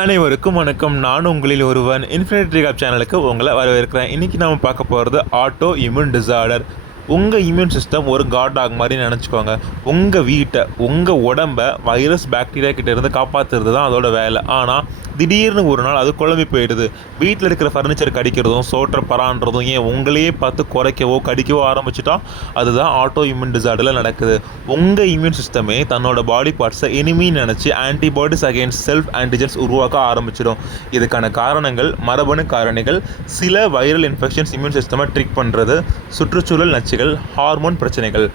அனைவருக்கும் வணக்கம். நான் உங்களில் ஒருவன். இன்ஃபினிட் ரீகாப் சேனலுக்கு உங்களை வரவேற்கிறேன். இன்றைக்கி நம்ம பார்க்க போகிறது ஆட்டோ இம்யூன் டிசார்டர். உங்கள் இம்யூன் சிஸ்டம் ஒரு காட் டாக் மாதிரி நினச்சிக்கோங்க. உங்கள் வீட்டை, உங்கள் உடம்பை வைரஸ் பாக்டீரியா கிட்டேருந்து காப்பாற்றுறது தான் அதோட வேலை. ஆனால் திடீர்னு ஒரு நாள் அது குழம்பி போயிடுது. வீட்டில் இருக்கிற ஃபர்னிச்சர் கடிக்கிறதும் சோற்ற பரான்றதும் ஏன் உங்களையே பார்த்து குறைக்கவோ கடிக்கவோ ஆரம்பிச்சிட்டா அதுதான் ஆட்டோ இம்யூன் டிசார்டரில் நடக்குது. உங்கள் இம்யூன் சிஸ்டமே தன்னோட பாடி பார்ட்ஸை எனிமின்னு நினச்சி ஆன்டிபாடிஸ் அகெயின்ஸ்ட் செல்ஃப் ஆன்டிஜென்ஸ் உருவாக்க ஆரம்பிச்சிடும். இதுக்கான காரணங்கள் மரபணு காரணிகள், சில வைரல் இன்ஃபெக்ஷன்ஸ் இம்யூன் சிஸ்டமை ட்ரிக் பண்ணுறது, சுற்றுச்சூழல் நச்சுகள், ஹார்மோன் பிரச்சனைகள்.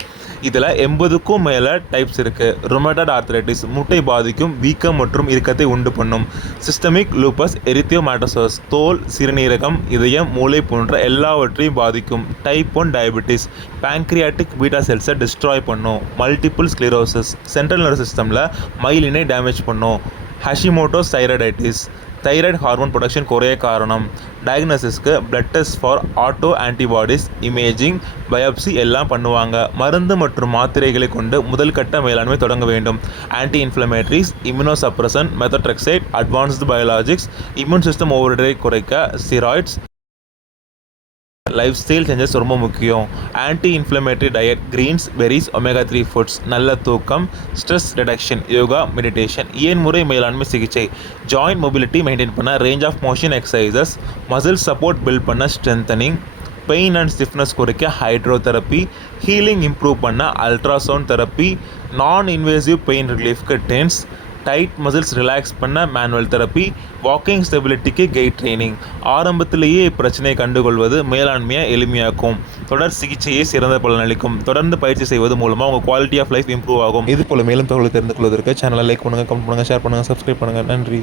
இதில் 80க்கும் மேலே டைப்ஸ் இருக்குது. ருமட்டாய்டு ஆர்த்ரைட்டிஸ் முட்டை பாதிக்கும், வீக்கம் மற்றும் இறுக்கத்தை உண்டு பண்ணும். சிஸ்டமிக் லூப்பஸ் எரித்தியோமேட்டோசஸ் தோல், சிறுநீரகம், இதயம், மூளை போன்ற எல்லாவற்றையும் பாதிக்கும். டைப் 1 டயபெட்டிஸ் பேங்க்ரியாட்டிக் பீட்டா செல்ஸை டிஸ்ட்ராய் பண்ணும். மல்டிபிள் ஸ்க்ளிரோசிஸ் சென்ட்ரல் நர்வஸ் சிஸ்டமில் மைலினை டேமேஜ் பண்ணும். Hashimoto's thyroiditis thyroid hormone production குறைய காரணம். டயக்னோசிஸ்க்கு blood test for auto antibodies, imaging, biopsy எல்லாம் பண்ணுவாங்க. மருந்து மற்றும் மாத்திரைகளை கொண்டு முதல் கட்ட மேலாண்மை தொடங்க வேண்டும். Anti inflammatories, immunosuppression, methotrexate, advanced biologics, immune system ஓவர்டரை குறைக்க ஸ்டீராய்ட்ஸ். லைஃப் ஸ்டைல் சேஞ்சஸ் ரொம்ப முக்கியம். Anti inflammatory diet, greens, berries, omega 3 foods, நல்ல தூக்கம், ஸ்ட்ரெஸ் ரிடக்ஷன், யோகா, மெடிடேஷன், இயன்முறை மேலாண்மை சிகிச்சை, ஜாயிண்ட் மொபிலிட்டி மெயின்டைன் பண்ண range of motion exercises, muscle support build பண்ண ஸ்ட்ரென்தனிங், பெயின் அண்ட் ஸ்டிஃப்னஸ் குறைக்க ஹைட்ரோதெரப்பி, ஹீலிங் இம்ப்ரூவ் பண்ண ultrasound therapy, non invasive pain ரிலீஃப்க்கு டென்ஸ், டைட் மசில்ஸ் ரிலாக்ஸ் பண்ண மேனுவல் தெரப்பி, வாக்கிங் ஸ்டெபிலிட்டிக்கு கெயிட் ட்ரைனிங். ஆரம்பத்திலேயே பிரச்சனையை கண்டுகொள்வது மேலாண்மையாக எளிமையாக்கும். தொடர் சிகிச்சையை சிறந்த பலனளிக்கும். தொடர்ந்து பயிற்சி செய்வது மூலமாக உங்கள் குவாலிட்டி ஆஃப் லைஃப் இம்ப்ரூவ் ஆகும். இது போல் மேலும் தகவல் தெரிந்து கொள்வதற்கு சேனலை லைக் பண்ணுங்கள், கமெண்ட் பண்ணுங்கள், ஷேர் பண்ணுங்கள், சப்ஸ்கிரைப் பண்ணுங்கள். நன்றி.